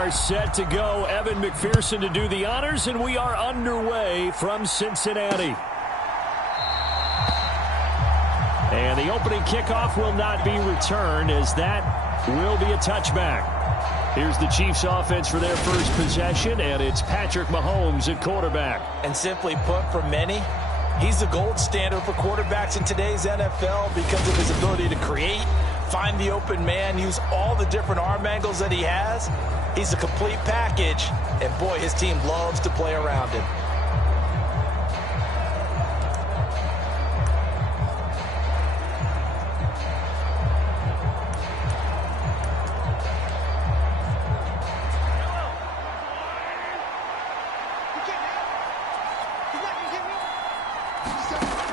are set to go. Evan McPherson to do the honors, and we are underway from Cincinnati. And the opening kickoff will not be returned, as that will be a touchback. Here's the Chiefs offense for their first possession, and it's Patrick Mahomes at quarterback. And simply put, for many, he's the gold standard for quarterbacks in today's NFL because of his ability to create, find the open man, use all the different arm angles that he has. He's a complete package, and boy, his team loves to play around him.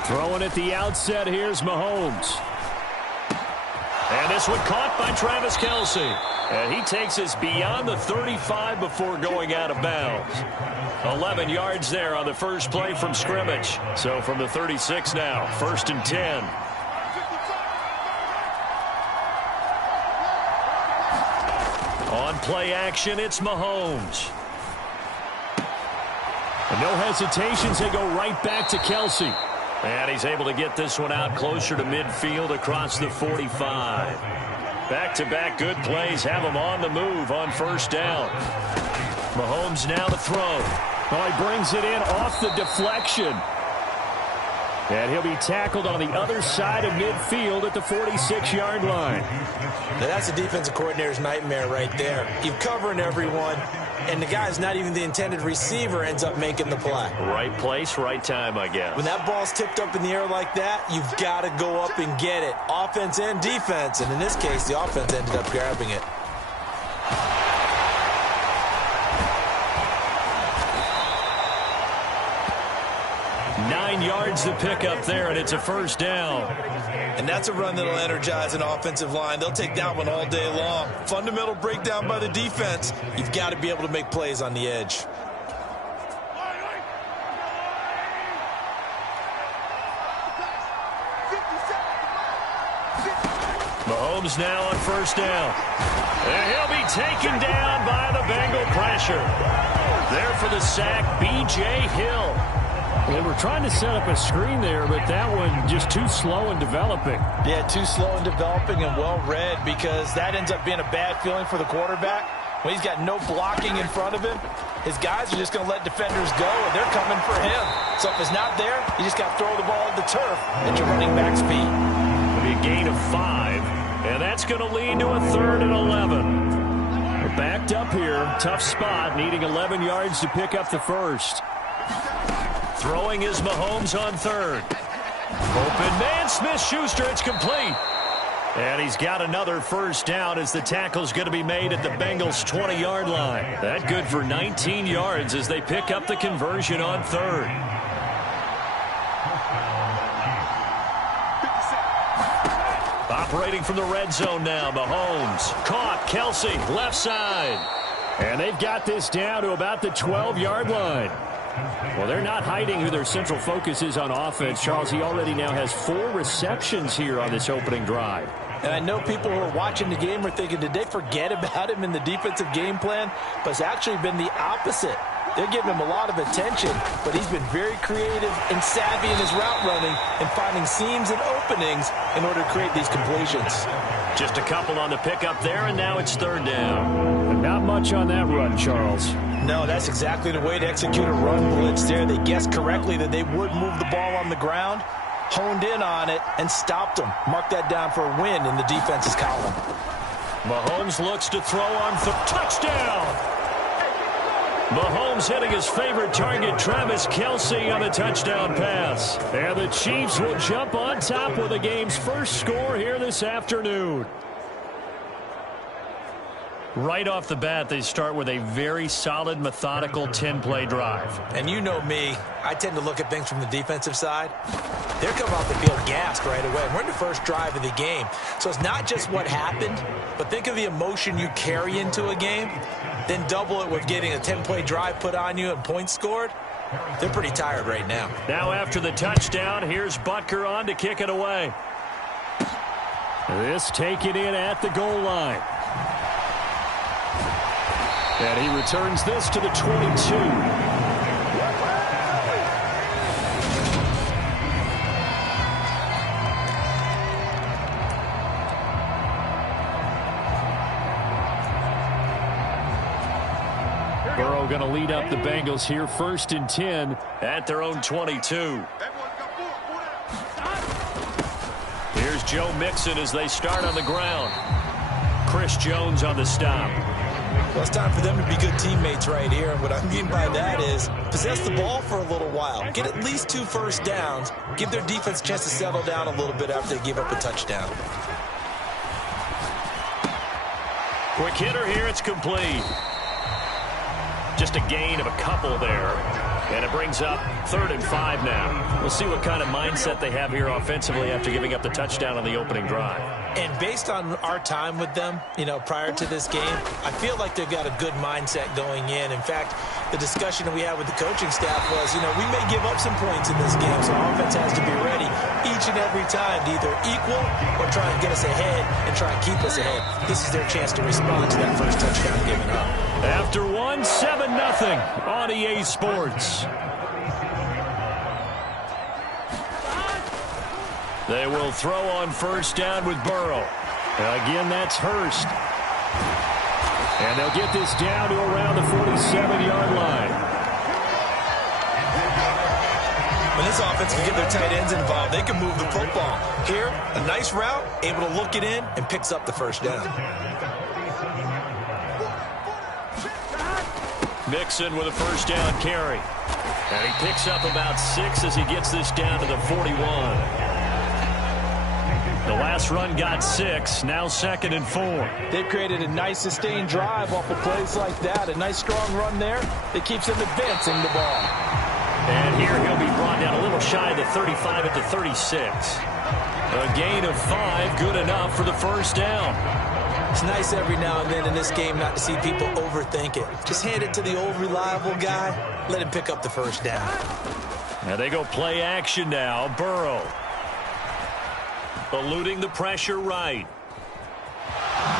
Throwing at the outset, here's Mahomes. And this one caught by Travis Kelce. And he takes us beyond the 35 before going out of bounds. 11 yards there on the first play from scrimmage. So from the 36 now, 1st and 10. On play action, it's Mahomes. And no hesitations, they go right back to Kelce. And he's able to get this one out closer to midfield across the 45. Back-to-back good plays have him on the move on first down. Mahomes now to throw. Oh, he brings it in off the deflection. And he'll be tackled on the other side of midfield at the 46-yard line. Now that's a defensive coordinator's nightmare right there. You're covering everyone, and the guy's not even the intended receiver ends up making the play. Right place, right time, I guess. When that ball's tipped up in the air like that, you've got to go up and get it. Offense and defense, and in this case, the offense ended up grabbing it. Yards to pick up there, and it's a first down. And that's a run that'll energize an offensive line. They'll take that one all day long. Fundamental breakdown by the defense. You've got to be able to make plays on the edge. Mahomes now on first down. And he'll be taken down by the Bengal pressure. There for the sack, B.J. Hill. They were trying to set up a screen there, but that one just too slow in developing. Yeah, too slow in developing and well read, because that ends up being a bad feeling for the quarterback. When he's got no blocking in front of him, his guys are just going to let defenders go, and they're coming for him. So if it's not there, you just got to throw the ball at the turf at your running back's feet. It'll be a gain of 5, and that's going to lead to a 3rd and 11. We're backed up here, tough spot, needing 11 yards to pick up the first. Throwing is Mahomes on 3rd. Open man, Smith-Schuster, it's complete. And he's got another first down as the tackle's going to be made at the Bengals' 20-yard line. That good for 19 yards as they pick up the conversion on 3rd. Operating from the red zone now, Mahomes. Caught, Kelce, left side. And they've got this down to about the 12-yard line. Well, they're not hiding who their central focus is on offense. Charles, he already now has 4 receptions here on this opening drive. And I know people who are watching the game are thinking, did they forget about him in the defensive game plan? But it's actually been the opposite. They're giving him a lot of attention, but he's been very creative and savvy in his route running and finding seams and openings in order to create these completions. Just a couple on the pickup there, and now it's 3rd down. But not much on that run, Charles. No, that's exactly the way to execute a run blitz there. They guessed correctly that they would move the ball on the ground, honed in on it, and stopped them. Mark that down for a win in the defense's column. Mahomes looks to throw on touchdown. Mahomes hitting his favorite target, Travis Kelce, on the touchdown pass. And the Chiefs will jump on top with the game's first score here this afternoon. Right off the bat, they start with a very solid, methodical 10-play drive. And you know me, I tend to look at things from the defensive side. They're coming off the field gassed right away. We're in the first drive of the game. So it's not just what happened, but think of the emotion you carry into a game. Then double it with getting a 10-play drive put on you and points scored. They're pretty tired right now. Now after the touchdown, here's Butker on to kick it away. This taken in at the goal line. And he returns this to the 22. Burrow going to lead up the Bengals here, 1st and 10 at their own 22. Here's Joe Mixon as they start on the ground. Chris Jones on the stop. Well, it's time for them to be good teammates right here. And what I mean by that is possess the ball for a little while. Get at least 2 first downs. Give their defense a chance to settle down a little bit after they give up a touchdown. Quick hitter here. It's complete. Just a gain of a couple there. And it brings up 3rd and 5 now. We'll see what kind of mindset they have here offensively after giving up the touchdown on the opening drive. And based on our time with them, prior to this game, I feel like they've got a good mindset going in. In fact, the discussion that we had with the coaching staff was, we may give up some points in this game, so our offense has to be ready each and every time to either equal or try and get us ahead and try and keep us ahead. This is their chance to respond to that first touchdown given up. After 7-0 on EA Sports. They will throw on 1st down with Burrow. Again, that's Hurst. And they'll get this down to around the 47-yard line. When this offense can get their tight ends involved, they can move the football. Here, a nice route, able to look it in, and picks up the 1st down. Mixon with a 1st down carry. And he picks up about 6 as he gets this down to the 41. The last run got 6, now 2nd and 4. They've created a nice sustained drive off of plays like that. A nice strong run there that keeps them advancing the ball. And here he'll be brought down a little shy of the 35 at the 36. A gain of 5, good enough for the 1st down. It's nice every now and then in this game not to see people overthink it. Just hand it to the old reliable guy. Let him pick up the 1st down. Now they go play action now. Burrow. Eluding the pressure right.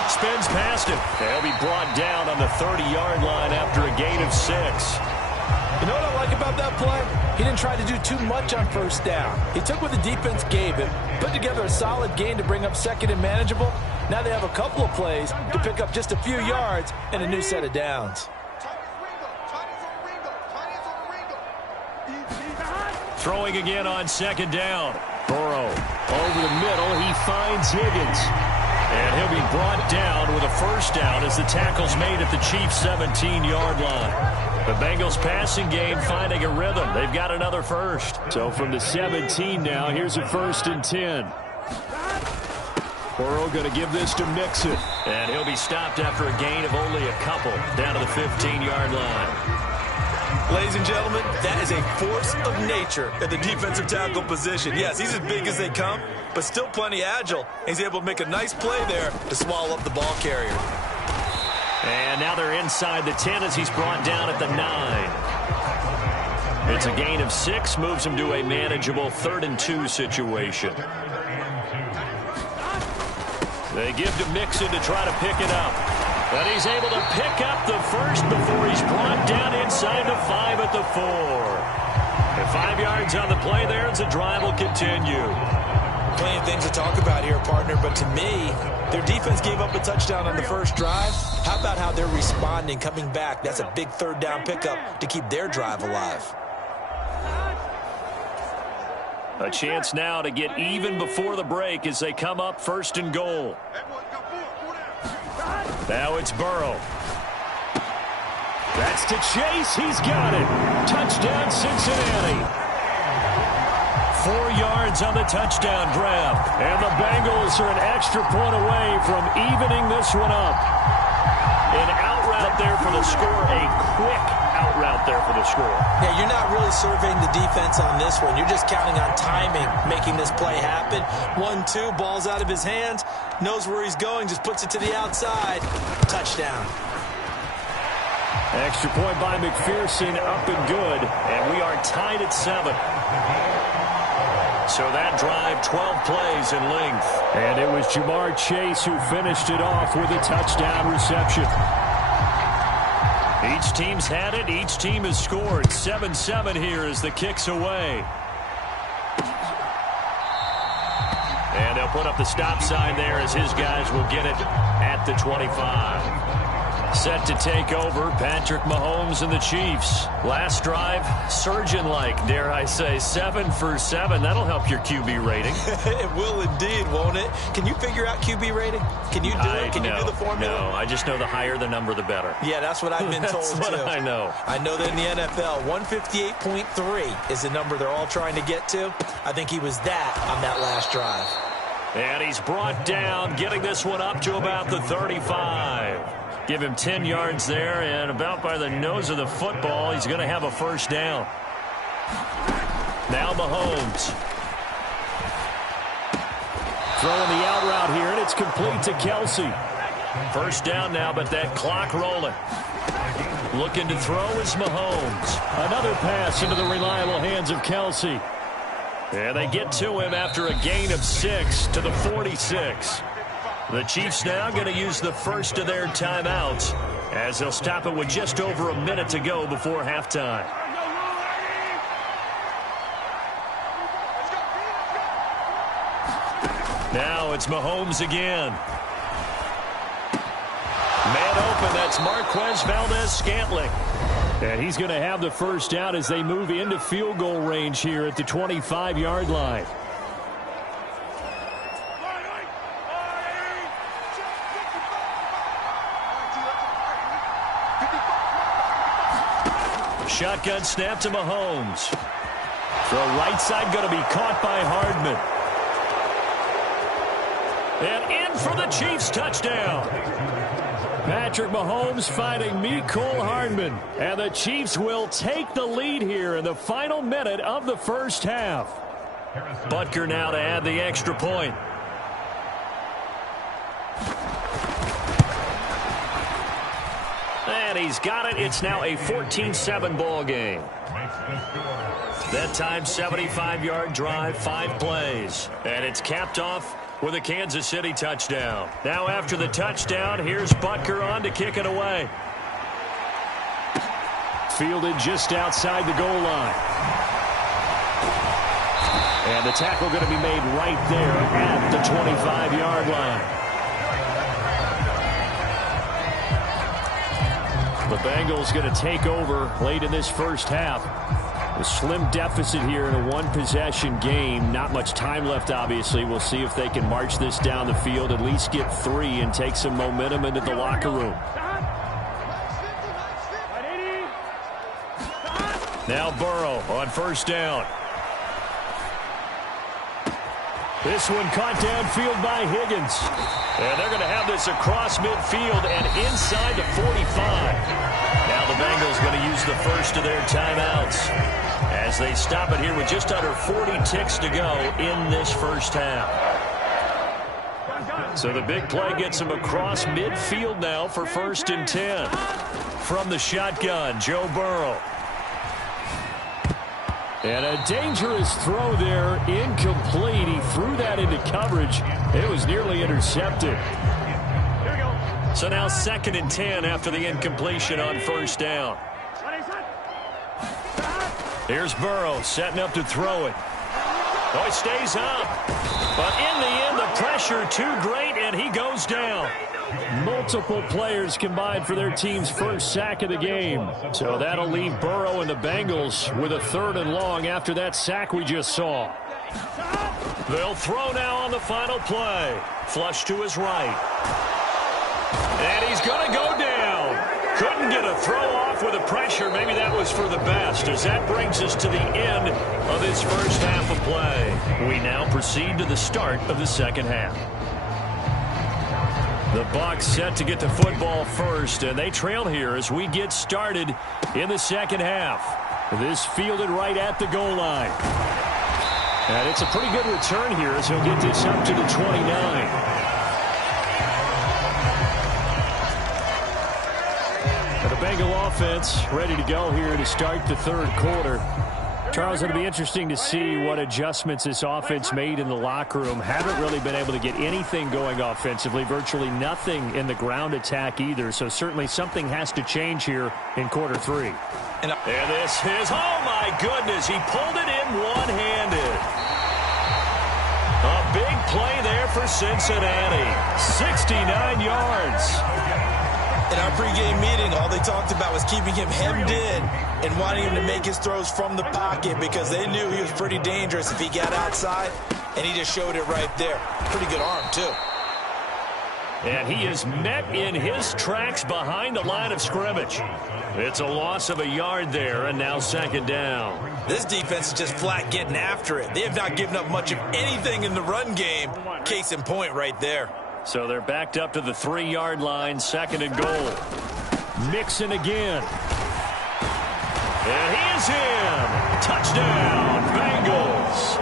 Spins past him. They'll be brought down on the 30-yard line after a gain of 6. You know what I like about that play? He didn't try to do too much on 1st down. He took what the defense gave him, put together a solid gain to bring up 2nd and manageable. Now they have a couple of plays to pick up just a few yards and a new set of downs. Throwing again on 2nd down. Burrow over the middle. He finds Higgins. And he'll be brought down with a 1st down as the tackle's made at the Chiefs' 17-yard line. The Bengals passing game finding a rhythm. They've got another 1st. So from the 17 now, here's a 1st and 10. Burrow going to give this to Mixon. And he'll be stopped after a gain of only a couple down to the 15-yard line. Ladies and gentlemen, that is a force of nature at the defensive tackle position. Yes, he's as big as they come, but still plenty agile. He's able to make a nice play there to swallow up the ball carrier. And now they're inside the 10 as he's brought down at the 9. It's a gain of 6, moves him to a manageable 3rd and 2 situation. They give to Mixon to try to pick it up. But he's able to pick up the 1st before he's brought down inside the 5 at the 4. And 5 yards on the play there as the drive will continue. Plenty of things to talk about here, partner, but to me, their defense gave up a touchdown on the 1st drive. How about how they're responding, coming back? That's a big 3rd down pickup to keep their drive alive. A chance now to get even before the break as they come up 1st and goal. Now it's Burrow. That's to Chase. He's got it. Touchdown, Cincinnati. 4 yards on the touchdown grab. And the Bengals are an extra point away from evening this one up. An out route there for the score. A quick out route there for the score. Yeah, you're not really surveying the defense on this one. You're just counting on timing, making this play happen. 1-2, ball's out of his hands. Knows where he's going, just puts it to the outside. Touchdown. Extra point by McPherson, up and good. And we are tied at 7. So that drive, 12 plays in length. And it was Jamar Chase who finished it off with a touchdown reception. Each team's had it. Each team has scored. 7-7 here as the kick's away. And they'll put up the stop sign there as his guys will get it at the 25. Set to take over, Patrick Mahomes and the Chiefs. Last drive, surgeon-like, dare I say, 7 for 7. That'll help your QB rating. It will indeed, won't it? Can you figure out QB rating? Can you do it? Can you do the formula? No, I just know the higher the number, the better. Yeah, that's what I've been told, That's what I know. I know that in the NFL, 158.3 is the number they're all trying to get to. I think he was that on that last drive. And he's brought down, getting this one up to about the 35. Give him 10 yards there, and about by the nose of the football, he's going to have a first down. Now Mahomes. Throwing the out route here, and it's complete to Kelsey. First down now, but that clock rolling. Looking to throw is Mahomes. Another pass into the reliable hands of Kelsey. And they get to him after a gain of 6 to the 46. The Chiefs now going to use the first of their timeouts as they'll stop it with just over a minute to go before halftime. Now it's Mahomes again. Man open, that's Marquez Valdez-Scantling. And he's going to have the first down as they move into field goal range here at the 25-yard line. Shotgun snap to Mahomes. Throw right side going to be caught by Hardman. And in for the Chiefs touchdown. Patrick Mahomes fighting Mecole Hardman. And the Chiefs will take the lead here in the final minute of the first half. Butker now to add the extra point. And he's got it. It's now a 14-7 ball game. That time, 75-yard drive, 5 plays. And it's capped off with a Kansas City touchdown. Now after the touchdown, here's Butker on to kick it away. Fielded just outside the goal line. And the tackle going to be made right there at the 25-yard line. The Bengals going to take over late in this first half. A slim deficit here in a one-possession game. Not much time left, obviously. We'll see if they can march this down the field, at least get 3 and take some momentum into the locker room. Now Burrow on first down. This one caught downfield by Higgins. And they're going to have this across midfield and inside the 45. Now the Bengals going to use the first of their timeouts as they stop it here with just under 40 ticks to go in this first half. So the big play gets them across midfield now for 1st and 10. From the shotgun, Joe Burrow. And a dangerous throw there, incomplete. He threw that into coverage. It was nearly intercepted. So now 2nd and 10 after the incompletion on first down. Here's Burrow setting up to throw it. Oh, he stays up. But in the end, the pressure too great, and he goes down. Multiple players combined for their team's first sack of the game. So that'll leave Burrow and the Bengals with a 3rd and long after that sack we just saw. They'll throw now on the final play. Flush to his right. And he's going to go down. Couldn't get a throw off with the pressure. Maybe that was for the best, as that brings us to the end of this first half of play. We now proceed to the start of the second half. The Bucs set to get the football first, and they trail here as we get started in the second half. This fielded right at the goal line. And it's a pretty good return here as he'll get this up to the 29. And the Bengal offense ready to go here to start the 3rd quarter. Charles, it'll be interesting to see what adjustments this offense made in the locker room. Haven't really been able to get anything going offensively, virtually nothing in the ground attack either. So certainly something has to change here in quarter three. And this is, oh my goodness, he pulled it in one-handed. A big play there for Cincinnati. 69 yards. In our pregame meeting, all they talked about was keeping him hemmed in and wanting him to make his throws from the pocket because they knew he was pretty dangerous if he got outside, and he just showed it right there. Pretty good arm, too. And he is met in his tracks behind the line of scrimmage. It's a loss of a yard there, and now second down. This defense is just flat getting after it. They have not given up much of anything in the run game. Case in point right there. So they're backed up to the 3-yard line, second and goal. Mixon again. And he is in. Touchdown, Bengals.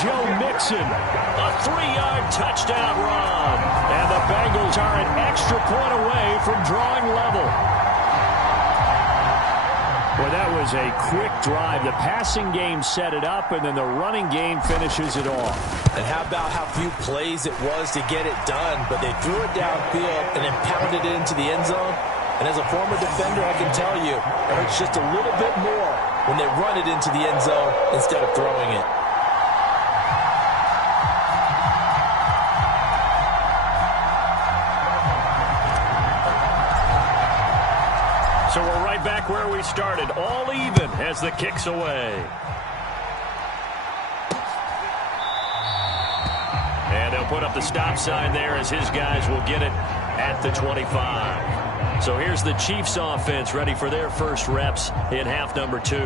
Joe Mixon, a 3-yard touchdown run. And the Bengals are an extra point away from drawing level. Well, that was a quick drive. The passing game set it up, and then the running game finishes it off. And how about how few plays it was to get it done, but they threw it downfield and then pounded it into the end zone. And as a former defender, I can tell you, it hurts just a little bit more when they run it into the end zone instead of throwing it. So we're right back where we started, all even as the kick's away. And they'll put up the stop sign there as his guys will get it at the 25. So here's the Chiefs offense ready for their first reps in half number 2.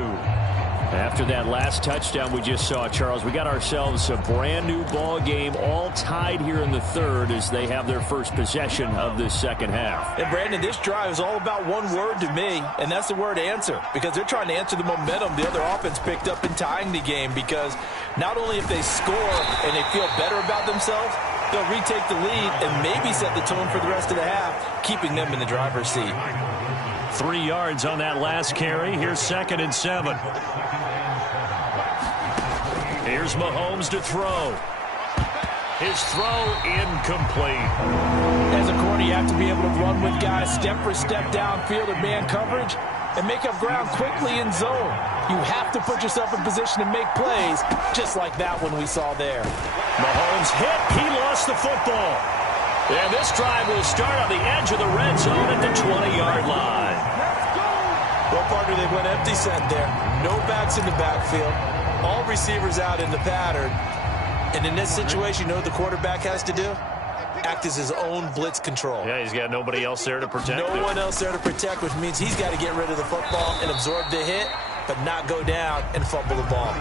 After that last touchdown we just saw, Charles, we got ourselves a brand new ball game, all tied here in the third as they have their first possession of this second half. And Brandon, this drive is all about one word to me, and that's the word answer, because they're trying to answer the momentum the other offense picked up in tying the game, because not only if they score and they feel better about themselves, they'll retake the lead and maybe set the tone for the rest of the half, keeping them in the driver's seat. 3 yards on that last carry. Here's second and 7. Here's Mahomes to throw. His throw incomplete. As a corner, you have to be able to run with guys step for step downfield in man coverage and make up ground quickly in zone. You have to put yourself in position to make plays, just like that one we saw there. Mahomes hit. He lost the football. And this drive will start on the edge of the red zone at the 20-yard line. Well, partner, they went empty set there. No backs in the backfield. All receivers out in the pattern. And in this situation, you know what the quarterback has to do? Act as his own blitz control. Yeah, he's got nobody else there to protect him. No one else there to protect, which means he's got to get rid of the football and absorb the hit, but not go down and fumble the ball.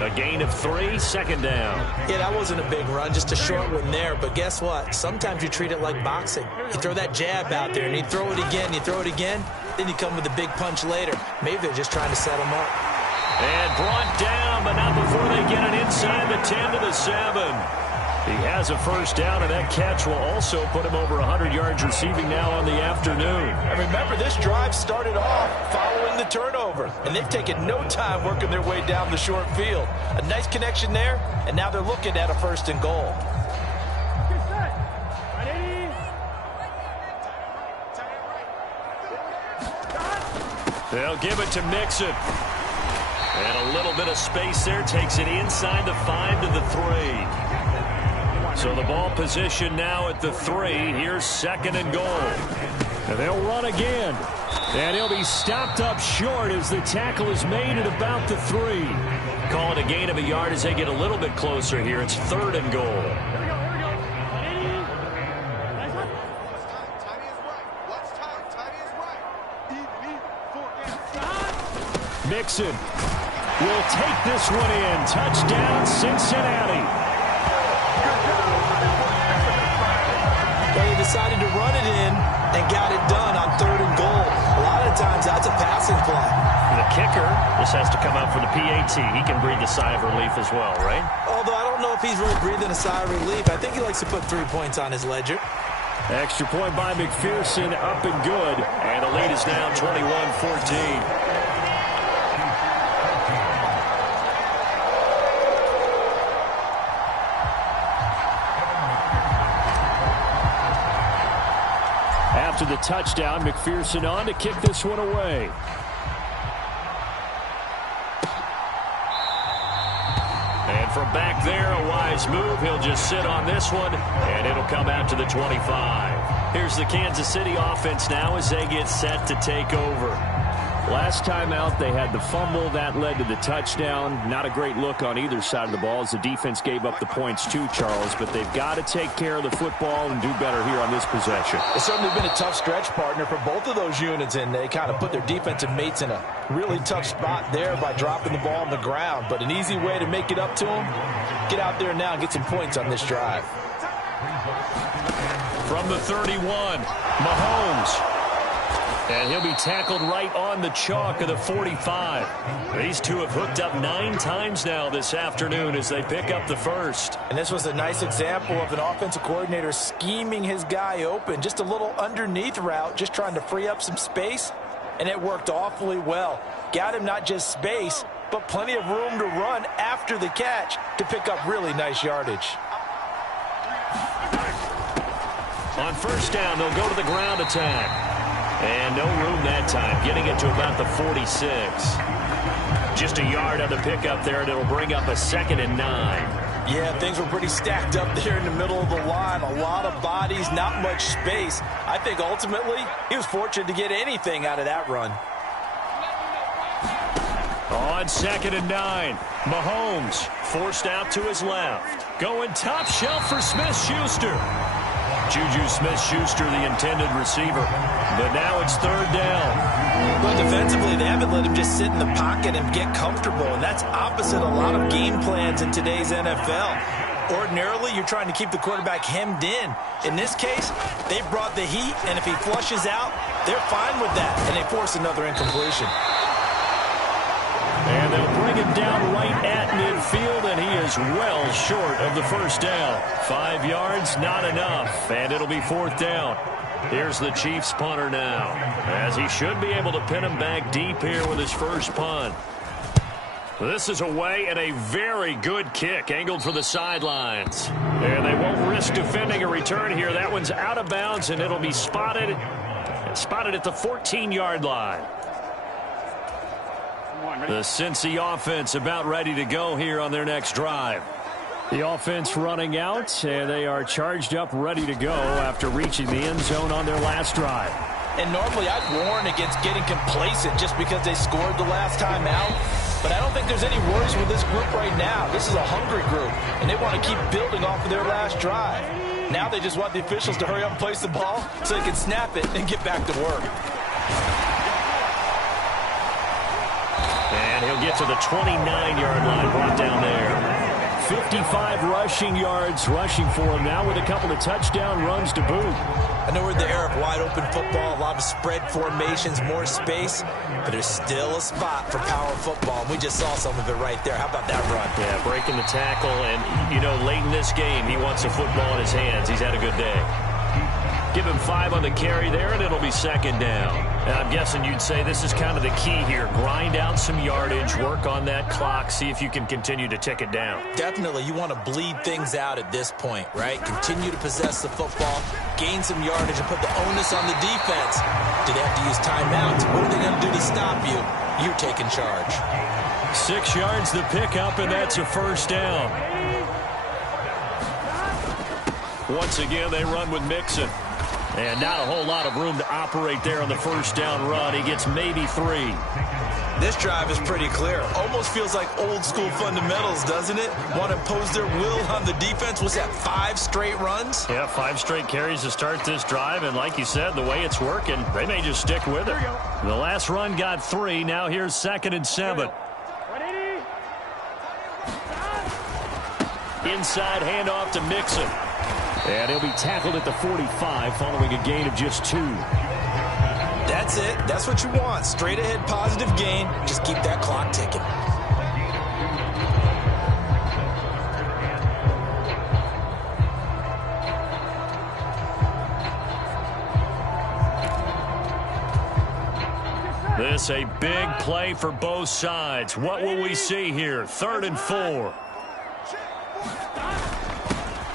A gain of 3, second down. Yeah, that wasn't a big run, just a short one there. But guess what? Sometimes you treat it like boxing. You throw that jab out there, and you throw it again, you throw it again, then you come with a big punch later. Maybe they're just trying to set him up. And brought down, but not before they get it inside the 10 to the 7. He has a first down, and that catch will also put him over 100 yards receiving now on the afternoon. And remember, this drive started off following the turnover, and they've taken no time working their way down the short field. A nice connection there, and now they're looking at a first and goal. They'll give it to Mixon. And a little bit of space there, takes it inside the 5 to the 3. So the ball position now at the 3. Here's second and goal. And they'll run again. And he'll be stopped up short as the tackle is made at about the 3. Call it a gain of a yard as they get a little bit closer here. It's third and goal. Mixon will take this one in. Touchdown, Cincinnati. Well, they decided to run it in and got it done on third and goal. A lot of times that's a passing play. The kicker, this has to come out for the PAT. He can breathe a sigh of relief as well, right? Although I don't know if he's really breathing a sigh of relief. I think he likes to put 3 points on his ledger. Extra point by McPherson, up and good. And the lead is now 21-14. after the touchdown. McPherson on to kick this one away. And from back there, a wise move. He'll just sit on this one, and it'll come out to the 25. Here's the Kansas City offense now as they get set to take over. Last time out, they had the fumble. That led to the touchdown. Not a great look on either side of the ball as the defense gave up the points too, Charles. But they've got to take care of the football and do better here on this possession. It's certainly been a tough stretch, partner, for both of those units, and they kind of put their defensive mates in a really tough spot there by dropping the ball on the ground. But an easy way to make it up to them, get out there now and get some points on this drive. From the 31, Mahomes. And he'll be tackled right on the chalk of the 45. These two have hooked up 9 times now this afternoon as they pick up the first. And this was a nice example of an offensive coordinator scheming his guy open. Just a little underneath route, just trying to free up some space. And it worked awfully well. Got him not just space, but plenty of room to run after the catch to pick up really nice yardage. On first down, they'll go to the ground attack. And no room that time, getting it to about the 46. Just a yard on the pickup there, and it'll bring up a 2nd and 9. Yeah, things were pretty stacked up there in the middle of the line. A lot of bodies, not much space. I think ultimately he was fortunate to get anything out of that run. On 2nd and 9, Mahomes forced out to his left. Going top shelf for Smith-Schuster. Juju Smith-Schuster, the intended receiver. But now it's 3rd down. But defensively, they haven't let him just sit in the pocket and get comfortable. And that's opposite a lot of game plans in today's NFL. Ordinarily, you're trying to keep the quarterback hemmed in. In this case, they brought the heat, and if he flushes out, they're fine with that. And they force another incompletion. And they'll bring him down right at midfield, and he is well short of the first down. 5 yards, not enough, and it'll be 4th down. Here's the Chiefs punter now, as he should be able to pin him back deep here with his first punt. This is away, and a very good kick angled for the sidelines. And they won't risk defending a return here. That one's out of bounds, and it'll be spotted at the 14-yard line. The Cincy offense about ready to go here on their next drive. The offense running out, and they are charged up, ready to go after reaching the end zone on their last drive. And normally I'd warn against getting complacent just because they scored the last time out. But I don't think there's any worries with this group right now. This is a hungry group, and they want to keep building off of their last drive. Now they just want the officials to hurry up and place the ball so they can snap it and get back to work. And he'll get to the 29-yard line, brought down there. 55 rushing yards rushing for him now with a couple of touchdown runs to boot. I know we're in the era of wide-open football, a lot of spread formations, more space, but there's still a spot for power football. We just saw some of it right there. How about that run? Yeah, breaking the tackle, and, you know, late in this game, he wants the football in his hands. He's had a good day. Give him 5 on the carry there, and it'll be 2nd down. And I'm guessing you'd say this is kind of the key here. Grind out some yardage, work on that clock, see if you can continue to tick it down. Definitely, you want to bleed things out at this point, right? Continue to possess the football, gain some yardage, and put the onus on the defense. Do they have to use timeouts? What are they going to do to stop you? You're taking charge. 6 yards the pickup, and that's a 1st down. Once again, they run with Mixon. And not a whole lot of room to operate there on the 1st down run. He gets maybe 3. This drive is pretty clear. Almost feels like old school fundamentals, doesn't it? Want to impose their will on the defense. Was that 5 straight runs? Yeah, 5 straight carries to start this drive. And like you said, the way it's working, they may just stick with it. The last run got 3. Now here's 2nd and 7. Inside handoff to Mixon. And he'll be tackled at the 45 following a gain of just 2. That's it. That's what you want. Straight ahead positive gain. Just keep that clock ticking. This a big play for both sides. What will we see here? 3rd and 4.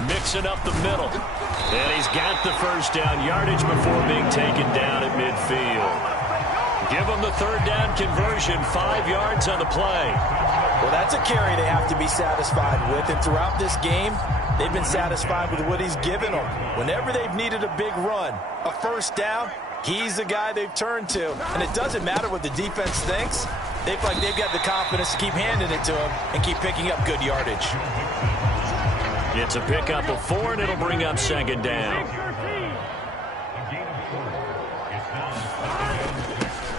Mixing up the middle. And he's got the first down yardage before being taken down at midfield. Give them the third down conversion, 5 yards on the play. Well, that's a carry they have to be satisfied with. And throughout this game, they've been satisfied with what he's given them. Whenever they've needed a big run, a first down, he's the guy they've turned to. And it doesn't matter what the defense thinks. They feel like they've got the confidence to keep handing it to him and keep picking up good yardage. It's a pickup of 4, and it'll bring up second down.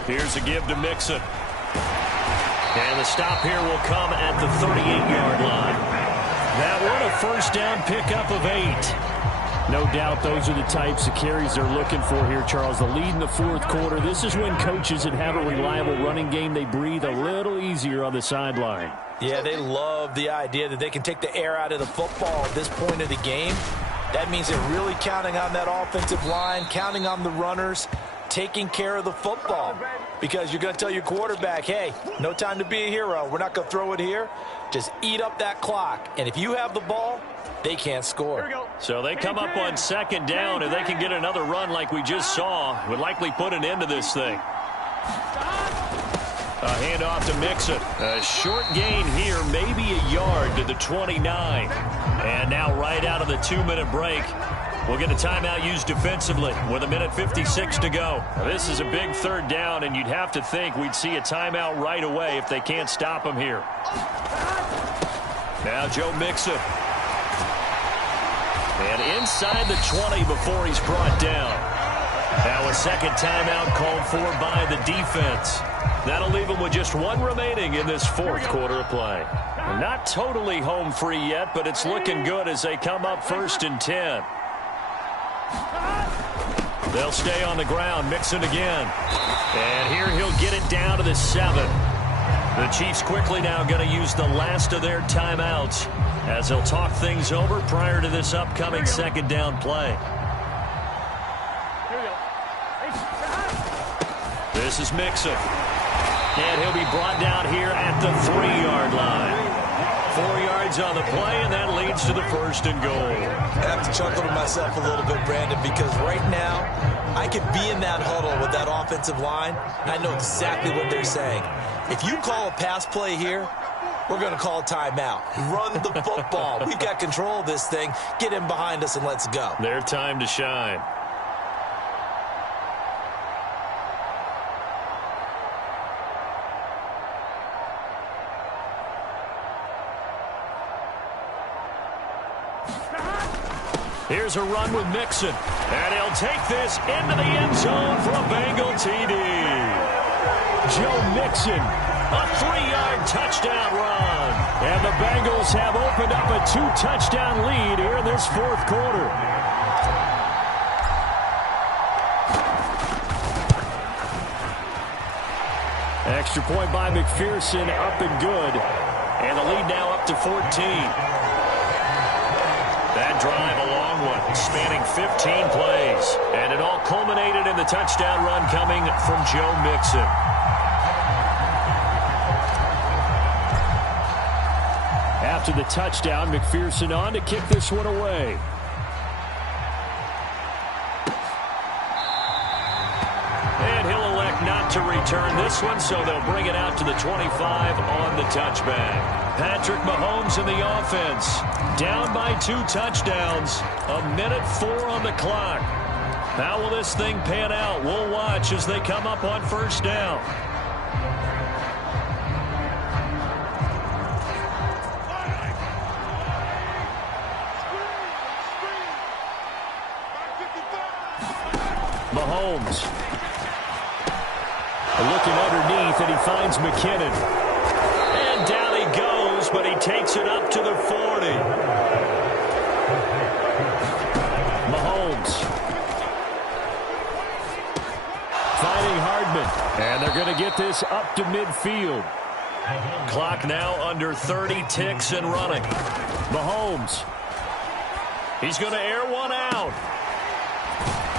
Here's a give to Mixon. And the stop here will come at the 38-yard line. That one, a first down pickup of 8. No doubt those are the types of carries they're looking for here, Charles. The lead in the fourth quarter. This is when coaches that have a reliable running game, they breathe a little easier on the sideline. Yeah, they love the idea that they can take the air out of the football at this point of the game. That means they're really counting on that offensive line, counting on the runners, taking care of the football. Because you're going to tell your quarterback, hey, no time to be a hero. We're not going to throw it here. Just eat up that clock. And if you have the ball, they can't score. So they come up on second down. If they can get another run like we just saw, would likely put an end to this thing. A handoff to Mixon. A short gain here, maybe a yard to the 29. And now right out of the 2-minute break, we'll get a timeout used defensively with 1:56 to go. Now, this is a big third down, and you'd have to think we'd see a timeout right away if they can't stop him here. Now Joe Mixon. And inside the 20 before he's brought down. Now a second timeout called for by the defense. That'll leave him with just 1 remaining in this fourth quarter of play. Not totally home free yet, but it's looking good as they come up 1st and 10. They'll stay on the ground. Mixon again. And here he'll get it down to the 7. The Chiefs quickly now going to use the last of their timeouts as they'll talk things over prior to this upcoming second down play. This is Mixon. And he'll be brought down here at the 3-yard line. 4 yards on the play, and that leads to the 1st and goal. I have to chuckle to myself a little bit, Brandon, because right now I could be in that huddle with that offensive line, and I know exactly what they're saying. If you call a pass play here, we're going to call a timeout. Run the football. We've got control of this thing. Get in behind us and let's go. Their time to shine. Here's a run with Mixon. And he'll take this into the end zone for a Bengal TD. Joe Mixon, a 3-yard touchdown run. And the Bengals have opened up a 2-touchdown lead here in this fourth quarter. Extra point by McPherson, up and good. And the lead now up to 14. That drive, a long one, spanning 15 plays. And it all culminated in the touchdown run coming from Joe Mixon. After the touchdown, McPherson on to kick this one away. And he'll elect not to return this one, so they'll bring it out to the 25 on the touchback. Patrick Mahomes in the offense. Down by 2 touchdowns. 1:04 on the clock. How will this thing pan out? We'll watch as they come up on 1st down. Mahomes. Looking underneath, and he finds McKinnon. And down he goes, but he takes it up to the 40. Mahomes. Finding Hardman. And they're going to get this up to midfield. Clock now under 30 ticks and running. Mahomes. He's going to air one out.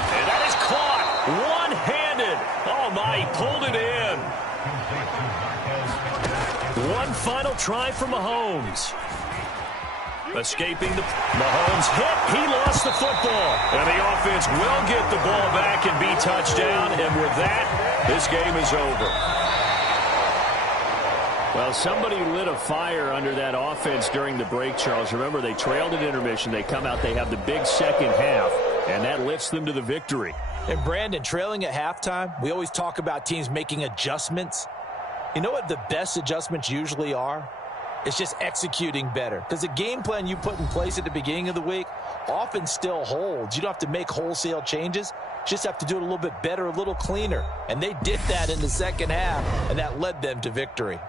And that is caught. One-handed. Oh, my, he pulled it in. One final try for Mahomes. Escaping the Mahomes hit. He lost the football. And the offense will get the ball back and be touchdown. And with that, this game is over. Well, somebody lit a fire under that offense during the break, Charles. Remember, they trailed at intermission. They come out, they have the big second half, and that lifts them to the victory. And Brandon, trailing at halftime, we always talk about teams making adjustments. You know what the best adjustments usually are? It's just executing better. Because the game plan you put in place at the beginning of the week often still holds. You don't have to make wholesale changes. Just have to do it a little bit better, a little cleaner. And they did that in the second half, and that led them to victory.